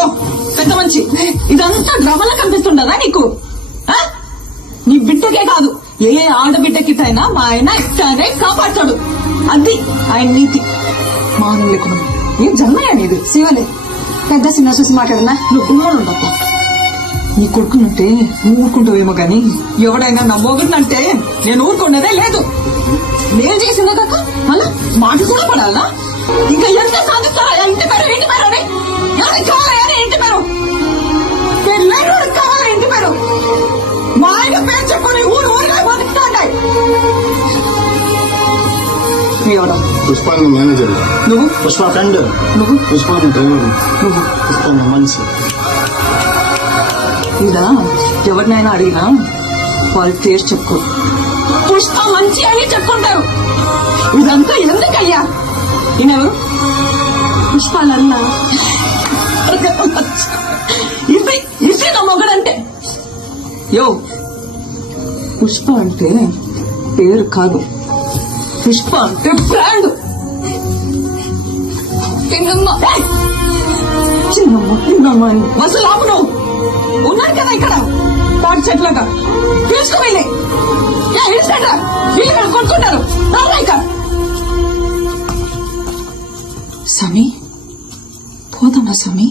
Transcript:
యో పెద్ద మంచి ఇదంతా డ్రామాలా కనిపిస్తుండదా నీకు? నీ బిడ్డకే కాదు ఏ ఆడబిడ్డకిటైనా మా ఆయన ఇట్టానే కాపాడతాడు. అది ఆయన నీతి. మానవ లేకుండా ఏం జన్మయ్యా నీది? శివలే పెద్ద సినిమా చూసి మాట్లాడనా? నువ్వు ఉండప్ప. నీ కొడుకునంటే నువ్వు ఊరుకుంటావేమో గాని ఎవడైనా నా మొగుడినంటే నేను ఊరుకున్నదే లేదు. నేను చేసిందే కాక మళ్ళా మాట కూడా పడాలా? ఇంకా ఎంత సాధిస్తారా? ఇంటి పేరు ఇంటి పేరు అని కావాలా? ఇంటి పేరు పెళ్ళైనోడు కావాలా? ఇంటి పేరు మా ఆయన పేరు చెప్పుకొని ఊరు ఊరిగా బతుకుతాంటాయి. ఎవడా? పుష్ప మేనేజర్. నువ్వు? పుష్ప ఫ్రెండ్. నువ్వు? పుష్ప డ్రైవర్. నువ్వు? పుష్ప మనిషి. ఇదా ఎవరినైనా అడిగినా వాళ్ళ పేరు చెప్పుకో. పుష్ప మంచి అని చెప్పుకుంటారు. ఇదంతా ఎందుకయ్యా? ఈయనెవరు? పుష్పాలన్నా ఇది ఇది నా మొగడంటే. యో పుష్ప అంటే పేరు కాదు, పుష్ప అంటే బ్రాండ్. చిన్నమ్మ అని అసలు ఆపు. నువ్వు ఉన్నారు కదా ఇక్కడ తాటి చెట్లుగా తీసుకుపోయి ఇడిసా వీళ్ళు కొట్టుకుంటారు. సమీ పోదామా సమీ?